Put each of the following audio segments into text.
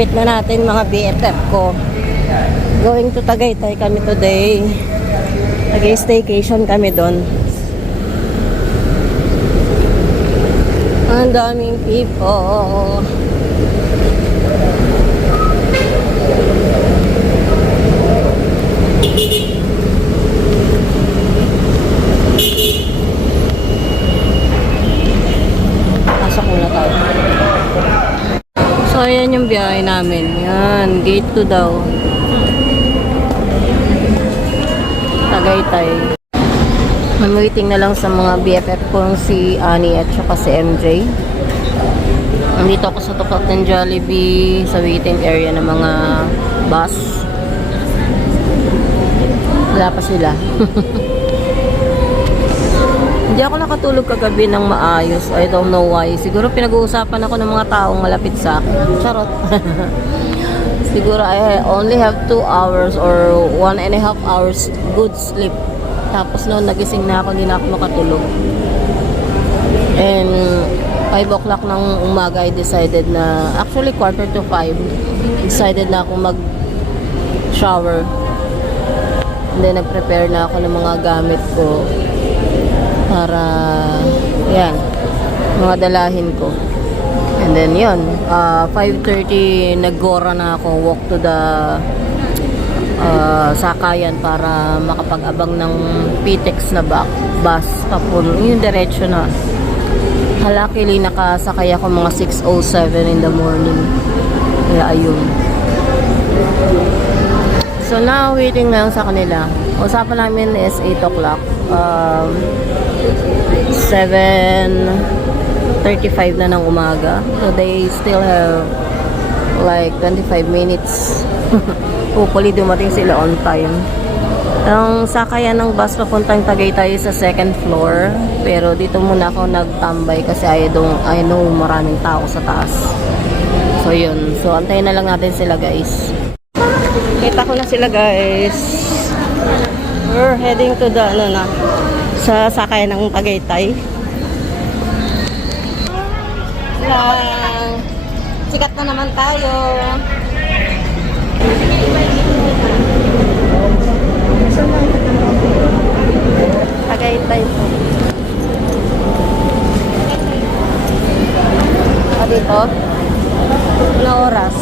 Meet na natin mga BFF ko. Going to Tagaytay kami today. Nag-staycation kami doon. Ang daming people. Pasok muna tayo. So, ayan yung biyahe namin. Yan, gate 2 daw. Tagaytay. I'm waiting na lang sa mga BFF kong si Annie at saka si MJ. Nandito ako sa tapat ng Jollibee sa waiting area ng mga bus. Wala pa sila. Hindi ako nakatulog kagabi ng maayos. I don't know why. Siguro pinag-uusapan ako ng mga taong malapit sa akin. Charot. Siguro I only have 2 hours or 1.5 hours good sleep. Tapos noon nagising na ako, hindi na ako makatulog. And 5 o'clock ng umaga I decided na, actually 4:45, decided na ako mag-shower. And then nag-prepare na ako ng mga gamit ko para, yan, mga dalahin ko. And then yun, 5:30 nag-gora na ako, walk to the sakayan para makapag-abang ng PTEX na bus papunta yung diretsyo na. Luckily nakasakay ako mga 6:07 in the morning. Kaya ayun. So now waiting lang sa kanila. Usapan namin is 8 o'clock. 7:35 na ng umaga. So they still have like 25 minutes. Hopefully dumating sila on time. Ang sakayan ng bus papuntang Tagaytay sa 2nd floor. Pero dito muna ako nagtambay kasi I know maraming tao sa taas. So yun. So antayin na lang natin sila guys. Kita ko na sila guys. We're heading to the sa sakayan ng Tagaytay. Sikat na naman tayo. Tagaytay po. Dito? Ano oras?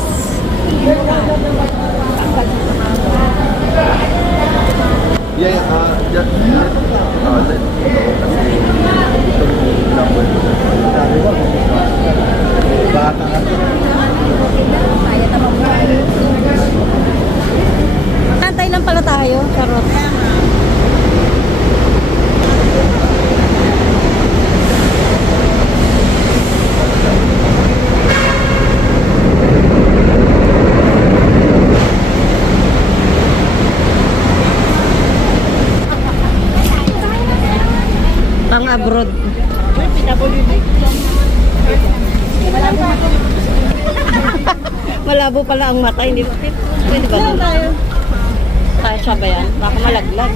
Antay lang pala tayo, Charot. Abroad. Malabo pala ang mata, hindi ba? Pwede ba? Kaya siya ba yan? Baka malaglag.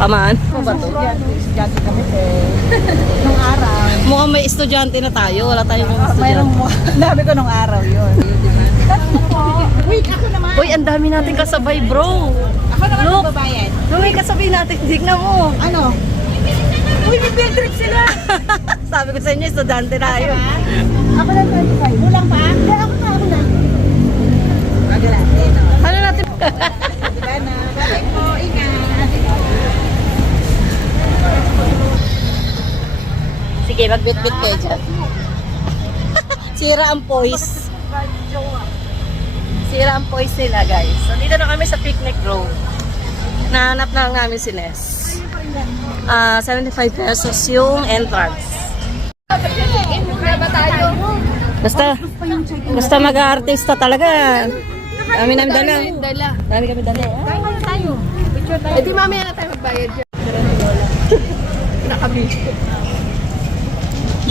Paman? Ano ba ito? Estudyante kami nung araw. Mukhang may estudyante na tayo. Wala tayong mga estudyante. Mayroong dami ko nung araw yun. Wait, ako naman. Uy, ang dami natin kasabay, bro. Ako naman ang babayan. Uy, kasabay natin. Tignan mo. Ano? Uy, may field trip sila. Sabi ko sa inyo, estudyante tayo. Ako lang 25. Ulang pa? Hindi, ako na. Ano natin? Bye po, ingat. Sige, magbit-bit kayo dyan. Sira ang poise. Sira ang poise nila, guys. So, dito na kami sa Picnic Grove. Nahanap na lang namin si Ness. 75 pesos yung entrance. Basta mag-aartista talaga. Dami namin dala. Dami kami dala. Kain na tayo. Picture tayo. Eh di mamaya na tayo magbayad dyan. Nakabito.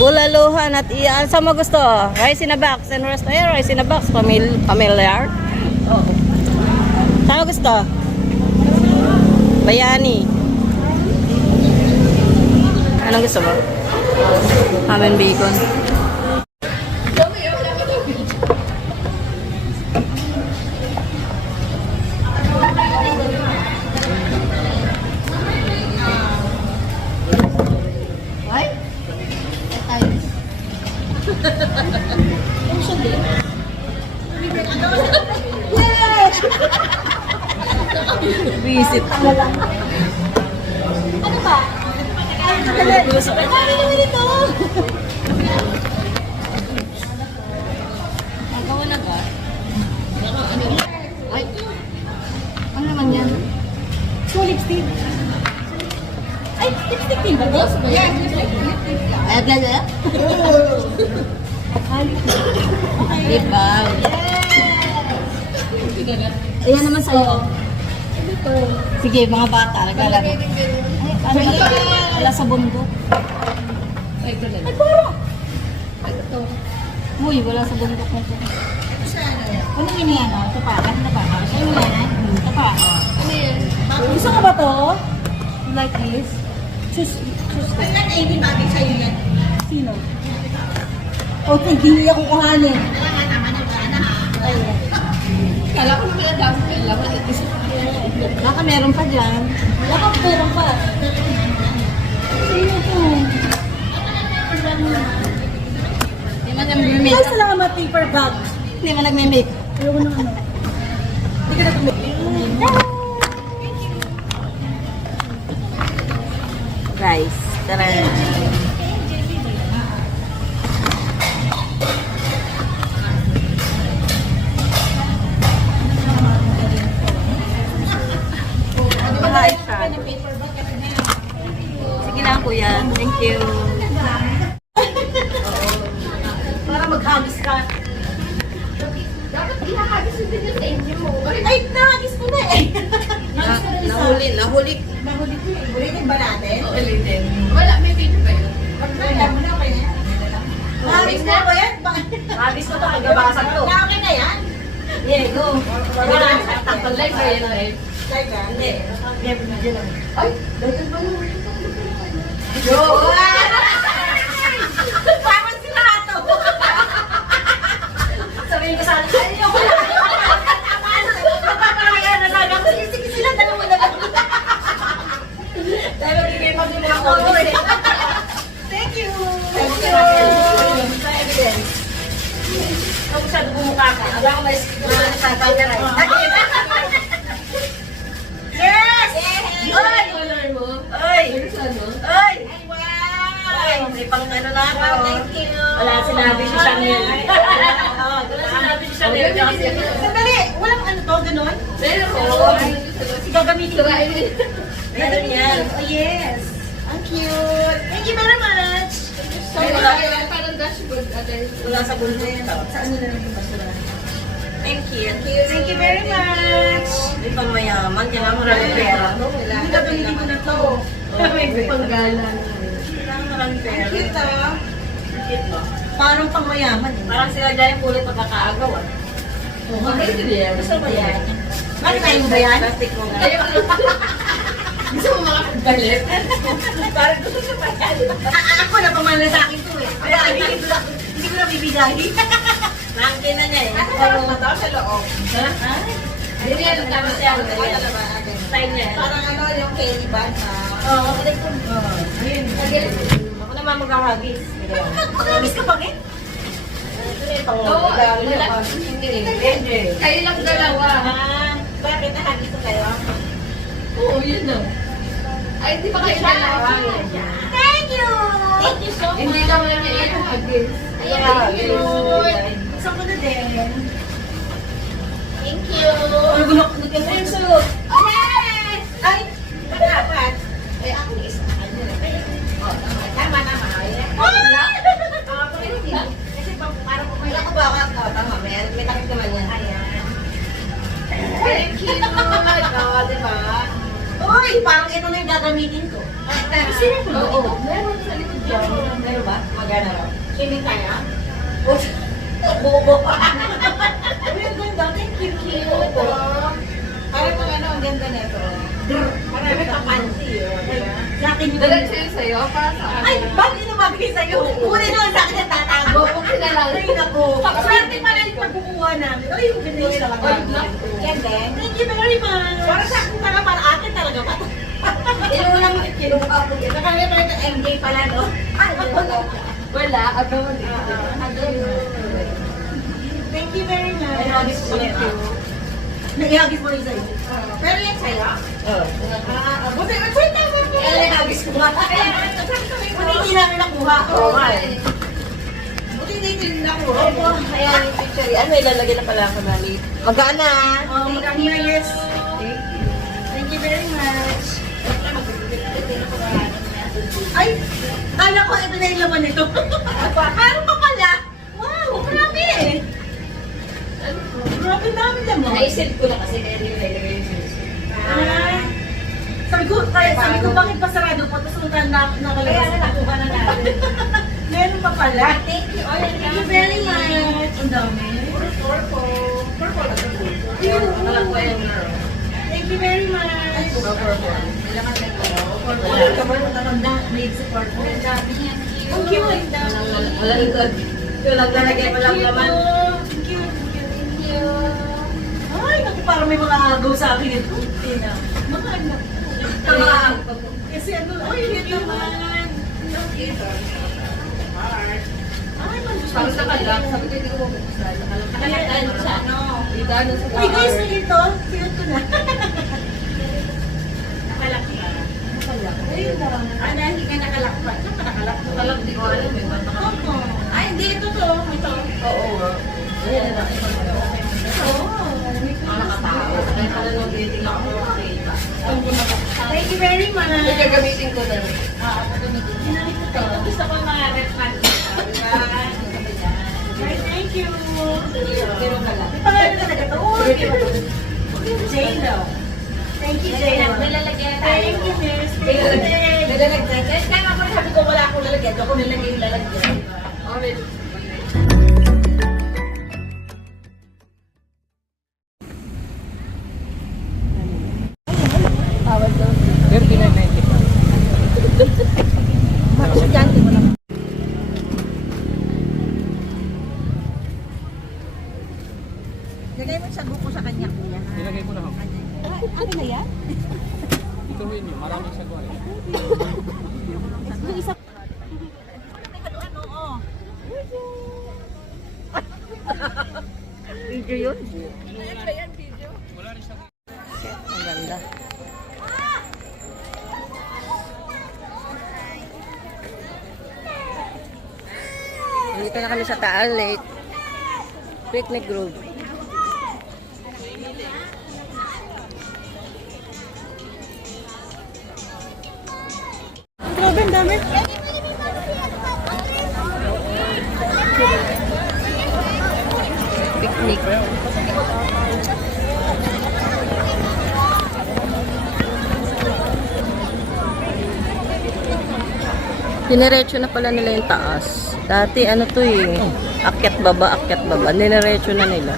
Bulaluhan at iyan. Saan mo gusto? Rice in a box and rest. Rice in a box. Familiar? Oo. Saan mo gusto? Bayani. Anong gusto mo? Ham and bacon. Visit. Ano ba? Gusto ko naman ito. Magawa na ba? Ay. Ano naman yan? So, lipstick. Ay, lipstick din ba? Yeah, lipstick. Ay, gala? Diba? Ayan naman sa'yo. Sige, mga bata, naglalaro. Ay, wala sa bundok. Ay, puro! Uy, wala sa bundok na ito. Ano yun yan? Ito pa, ano na ba? Ano yan? Ito pa. Ano yan? Gusto ka ba to? Like this? Choose. Ano na Amy, bakit sa'yo yan? Sino? Okay, hindi ako kuhanin. Kala ko naman ang dami kailangan at isa. Baka meron pa dyan. Baka meron pa. Sino to? Hindi man nag-make. Ay, salamat paper bag. Hindi man nag-make. Ayoko na ano. Hindi ka nag-make. Guys, tara. Sige lang kuya. Thank you. Para maghagis ka. Dapat ihahagis mo din yung thank you mo. Ay, nahagis ko na eh. Nahuli ko eh. Ulitin ba natin? Ulitin. Wala, may video ba yun? Alam mo na okay na yan. Nahagis na ba yan? Nahagis ko to, kagabasag to. Okay na yan. Yeah, go. Live ba yan, live? Live ka? Hindi. Ay, dahil ba yun? Yo! Parang sila ito. Sabihin ko sana, ayoko na. Papapalayan na lang. Sige sila, dalawa na lang. Dahil magiging mag-ibig ako. Thank you. Thank you. Sa evidence. Kung masyado bumukha ka, aba ako may nasasal ka rin. Yes! Oy! Oy! Oy! Ay, may pang ano na ako. Thank you. Wala sinabi si Chanel. Wala sinabi si Chanel. Sandali, walang ano to, ganon? Meron. Gagamitin ko. Meron yan. Oh, yes. Ang cute. Thank you very much. Parang dashboard. Wala sa bulto yan. Saan nila natin basura? Thank you. Thank you very much. Hindi pang mayaman. Yan ang maraming pera. Hindi gagamitin ko na to. May panggalan. Maraming pera. Cute ah. Cute ba? Parang pang mayaman. Parang sila dyan yung kulit pagkakaagaw ah. Gusto mo yan? Bakit tayo ba yan? Plastic mo nga. Gusto mo makapagbalit? Parang gusto siya pa yan. Ako na pamana sa akin to eh. Kaya hindi ko na bibigay. Nangkin na niya eh. Parang mataw sa loob. Ha? Hindi yan ang tama siya. Style niya. Parang ano yung Kelly band na. Oo, ulit ko. Ayun. Ako naman maghahagis. Maghagis ka pa rin? Oo, kayo lang dalawa. Bakit nakandito kayo? Oo, yun na. Ay, hindi pa kayo dalawa. Thank you! Thank you so much! Hindi ka man niya ihagis. Ayan, thank you! Gusto ko na din. Thank you! Ano ba nag-suit? Yes! Ay! Dapat. Eh, ako ni isa. Oh, tama. Wala? Kasi parang pumayla ko ba ako? Tama, may takip naman yan. Ayan. Thank you! Oh, diba? Uy, parang ito na yung gagamitin ko. Oo. Meron sa likod dyan. Meron ba? Magana raw. Swimming kaya? Bubo pa. Uy, ang ganda. Thank you. Cute. Parang kung ano, ang ganda na ito. Parang may kapansi. Sa akin yung... Dalag sa'yo, para sa akin. Ay, bakit lumabigay sa'yo? Una naman sa akin na tatago. Kinalala. Ay, naku. Swerte pala yung pagkukuha namin. Ay, yung ganda yung talaga. Yan din. Thank you very much. Para sa akin talaga, para akin talaga ba? Ino lang kinuha ko. Nakakaya pala ito MJ pala, no? Wala, agaw mo Thank you very much. Ay, hagis ko ulit. Nag-hagis mo rin sa'yo. Pero yan sa'yo? Oo. Buti, tama mo. Kaya nag-hagis ko ba? Buti hindi namin nakuha. Oo, buti hindi nakuha. Ayan yung picture. Ano, ilalagay na pala ako nali. Magana. Thank you. Yes. Thank you very much. Ay, kala ko ito na yung laman nito. Meron pa pala. Wow, grabe. Grabe dami naman. Naisip ko na kasi kaya hindi ko nailagay yung susi. Sabi ko, bakit pa sarado po? Tapos kung nakalagay. Kaya nakuha na natin. Meron pa pala. Thank you. Thank you very much. Ang dami. Purple. Purple at the purple. Ayun. ko yung girl. Thank you very much. Kailangan na ito. Wala ka ba natatanda? May support mo. Ang dami yan. Ang cute. Wala likod. Ito lang lalagay pa lang naman. Thank you. Ay, naku, parang may mga agaw sa akin ito. Tina. Mga ano. Kasi ano, ay, cute naman. Ay, Sabi sa kanya, sabi ko hindi ko mabuksan. Nakalagay sa ano. Dito ano sa Uy guys, na ito. Cute ko na. Nakalak ka. Ayun lang. Ano, hindi ka nakalakpan. Saan ka nakalakpan? Nakalak, di ko alam eh. Ba't nakalak? Opo. Ay, hindi. Ito to. Ito. Oo nga. Ayan na. Oo. Mga nakatao. Kaya pala nung dating ako makakita. Thank you very much. Ito gagamitin ko na rin. Ginamit ko to. Gusto ko mga red pants. Diba? Ay, thank you. Pero kala. May pangalan na talaga to. Uy. J-Lo. Thank you, J-Lo. Nalalagyan tayo. Thank you, miss. Thank you. Nalalagyan. Kaya nga po sabi ko wala akong lalagyan. Ako nilagay yung lalagyan. Okay. Lagay mo sa buko sa kanya, kuya. Nilagay ko na ako. Ano na yan? Ito rin yun, maraming sagwa. Yung isa. Ano, oh. Video yun. Wala rin sagwa. Ang ganda. Dito na kami sa Taal Lake. Picnic Grove. Grabe, ang dami. Picnic. Diniretso na pala nila yung taas. Dati ano to eh, akyat baba. Diniretso na nila.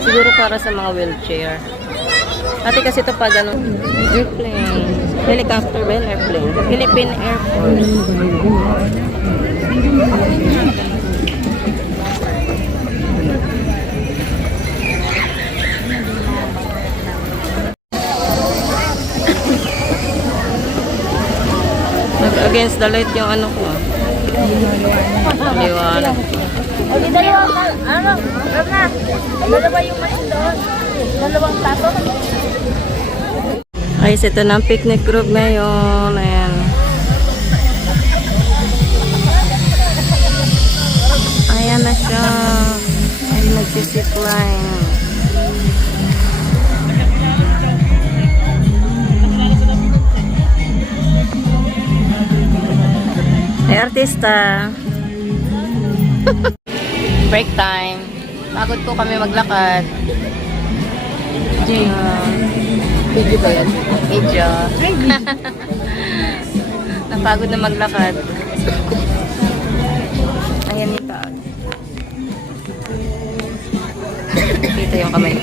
Siguro para sa mga wheelchair. Dati kasi ito pa ganun. Airplane. Helicopter ba yun? Airplane. Philippine Air Force. Nag-against the light yung ano ko. Liwanag. Hindi dalawang, ano, na. Dalawa yung machine doon. Dalawang plato. Ay, ito ng picnic group ngayon. Ayan. Ayan na siya. Ay, nagsisipline. Ay, artista. Break time. Pagod po kami maglakad. Video ba yan? Video. Napagod na maglakad. Ayan yung taon. Dito yung kamay ko.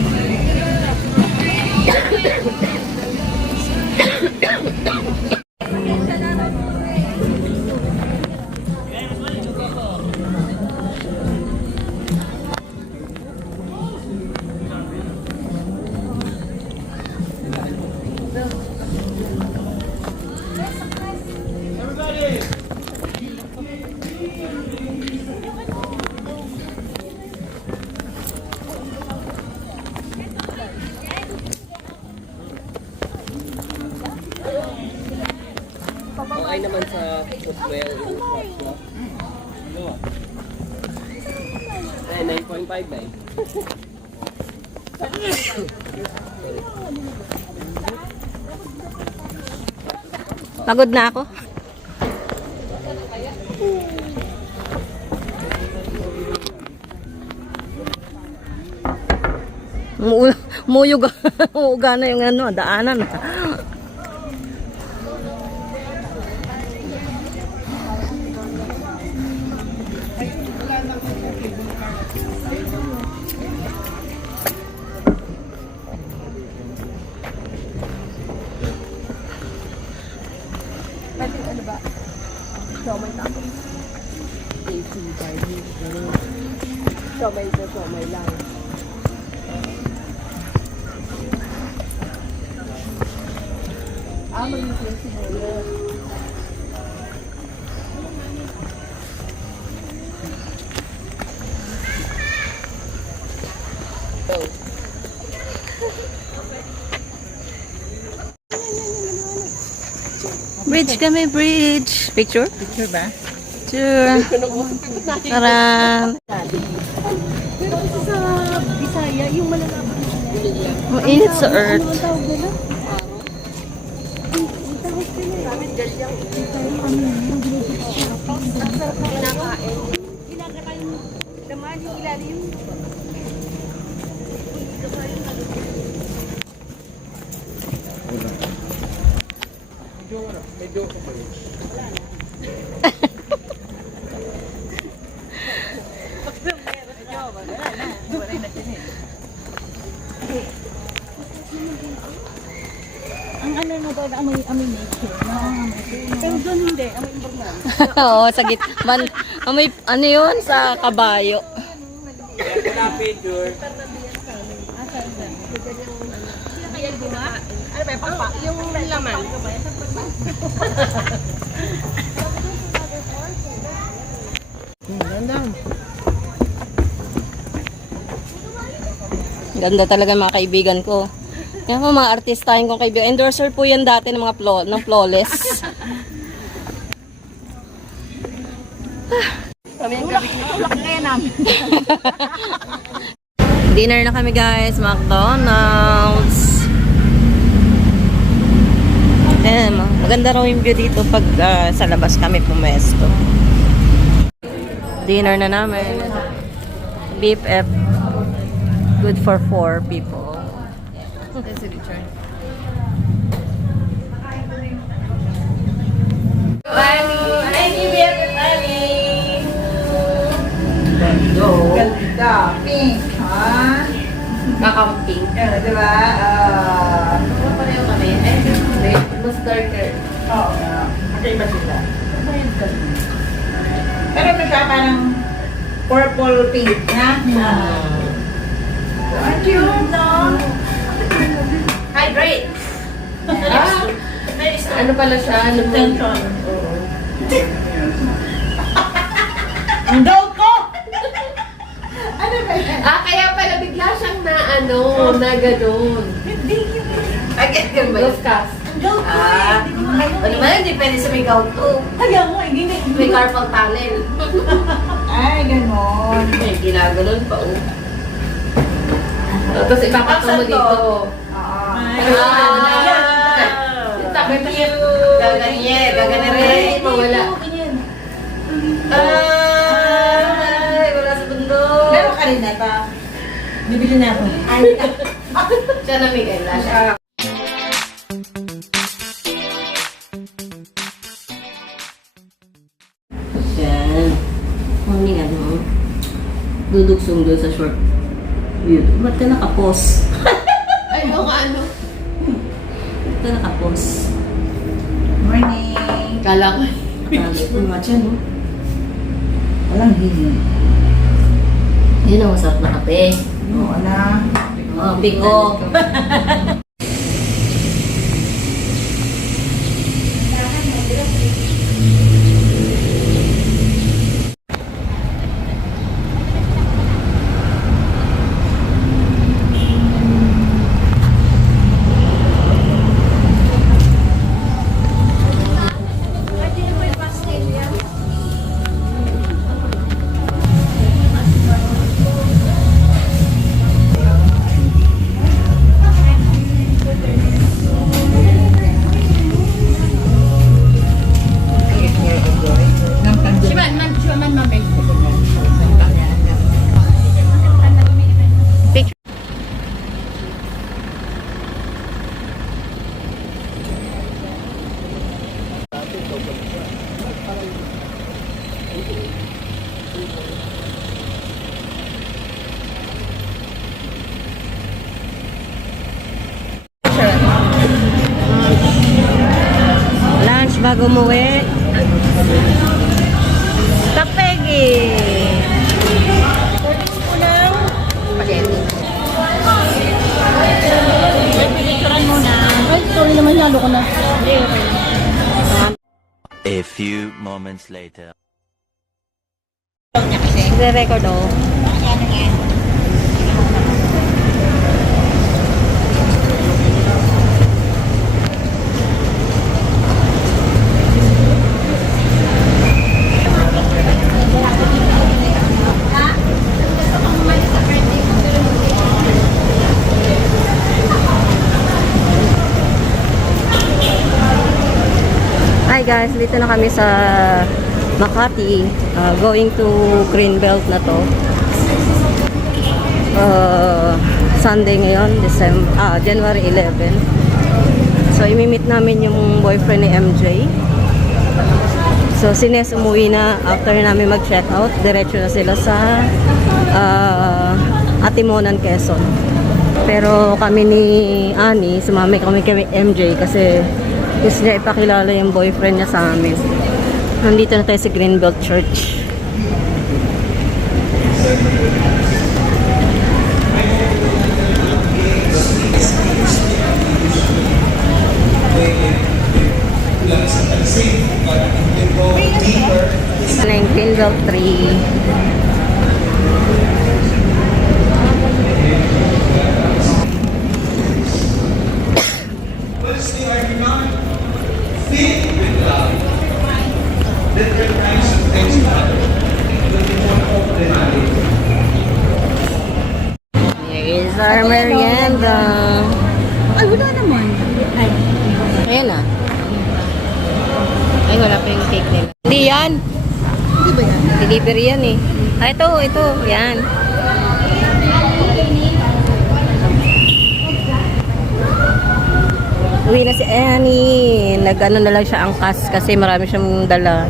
Okay naman sa footwear. Ay, 9.5 na eh. Pagod na ako. Muyog. Muuga na yung ano, daanan. Bridge kami, bridge. Picture? Picture ba? Picture. Tara. Sa Bisaya, yung malalabot. Mainit sa earth. Medyo ko pa yun. Ang ano mo daw, amoy nature. Pero doon hindi, amoy informal. Oo, sa gitman. May ano yun? Sa kabayo. Wala picture. Ano ba, papa? Yung laman. Ganda talaga mga kaibigan ko. Kaya mga artistahin kong kaibigan. Endorser po yan dati ng mga ng Flawless. Dinner na kami guys, McDonald's. Ayan, maganda raw yung view dito pag sa labas kami pumesto. Dinner na namin. Beef F. Good for 4 people. That's Richard. Ganda. Pink, ha? Kakamping. Diba? Pareho kami. Ay, mas darker. Oo. Magkaiba sila. Pero ito siya parang purple pink, ha? Ang cute, no? Hydrate. Ano pala siya? Tension. Ang daw ko! Ano ba yan? Kaya pala bigla siyang na na gano'n. Hindi yun. Ay, ganyan ba yun? Cast. Ang daw ko Ano naman, hindi pwede sa may gout to. Kaya mo, hindi. May carpal tunnel. Ay, ganon. May ginaganon pa, oh. Tapos ipapatong mo dito. Sabi niyo. Gaganyan rin. Mawala. Ay, wala sa bundok. Meron ka rin na ba? Bibili na ako. Ay, Siya na may kailan. Siya. Yan. Ano yan, dudugsong doon sa short video. Ba't ka nakapos? Ay, ano? Ba't ka nakapos? morning. Kala ko. Nakatago ko nga dyan, no? Walang hili. Yun ang masarap na kape. Oo na. Oh, piko. Siya man mamay. Lunch bago umuwi. Kapegi. A few moments later. Nagre-record ako. Hi guys, dito na kami sa Makati, going to Greenbelt na to. Sunday ngayon, January 11. So imimit namin yung boyfriend ni MJ. So si Nes umuwi na after namin mag-check out. Diretso na sila sa Atimonan, Quezon. Pero kami ni Annie, sumami kami MJ kasi gusto niya ipakilala yung boyfriend niya sa amin. Nandito na tayo sa Greenbelt Church. Ito na yung Greenbelt 3. Here is our merienda. Ay, wala naman. Ayan na. Ay, wala pa yung cake nila. Hindi yan. Hindi ba yan? Delivery yan eh. Ito. Yan. Uwi na si Annie. Nag-ano na lang siya angkas kasi marami siyang dala.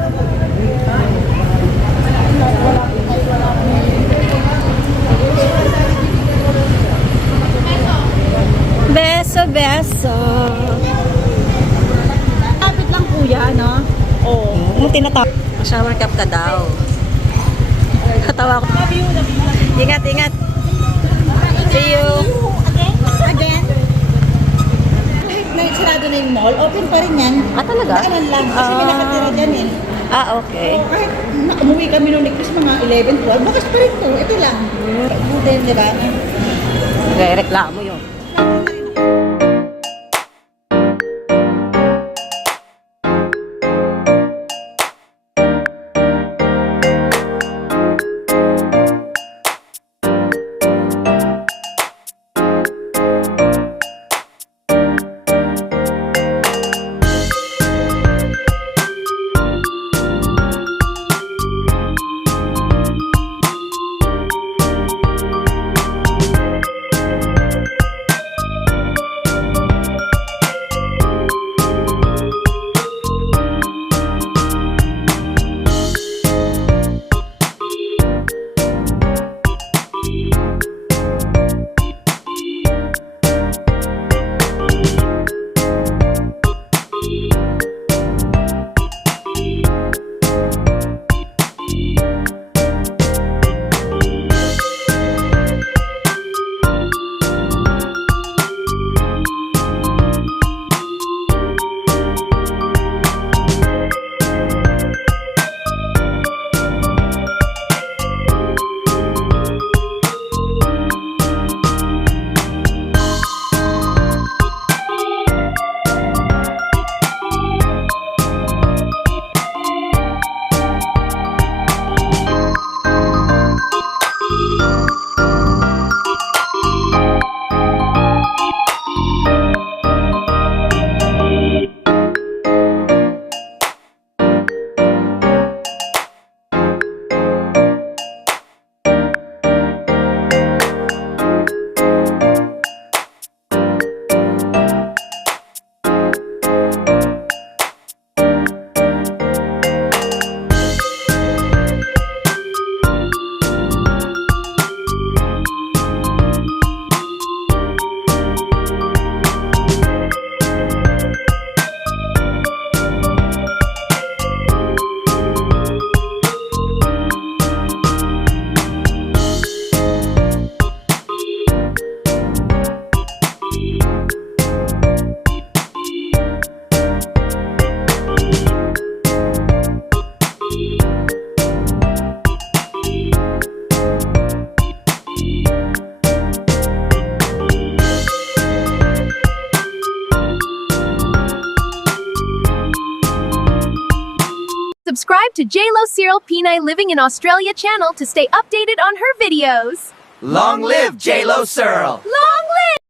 Beso. Kapit lang kuya, no? Oo. Kung tinatawag. Shower cap ka daw. Katawa ko. Love you. Ingat. See you. Again? Kahit na sarado na yung mall, open pa rin yan. Talaga? Daanan lang. Kasi may nakatira dyan eh. Okay. So, kahit umuwi kami noon ni Chris mga 11, 12, bukas pa rin to. Ito lang. Buti, di ba? Reklamo yun. Subscribe to JLo Cyril Pinay Living in Australia channel to stay updated on her videos. Long live J-Lo Searle! Long live!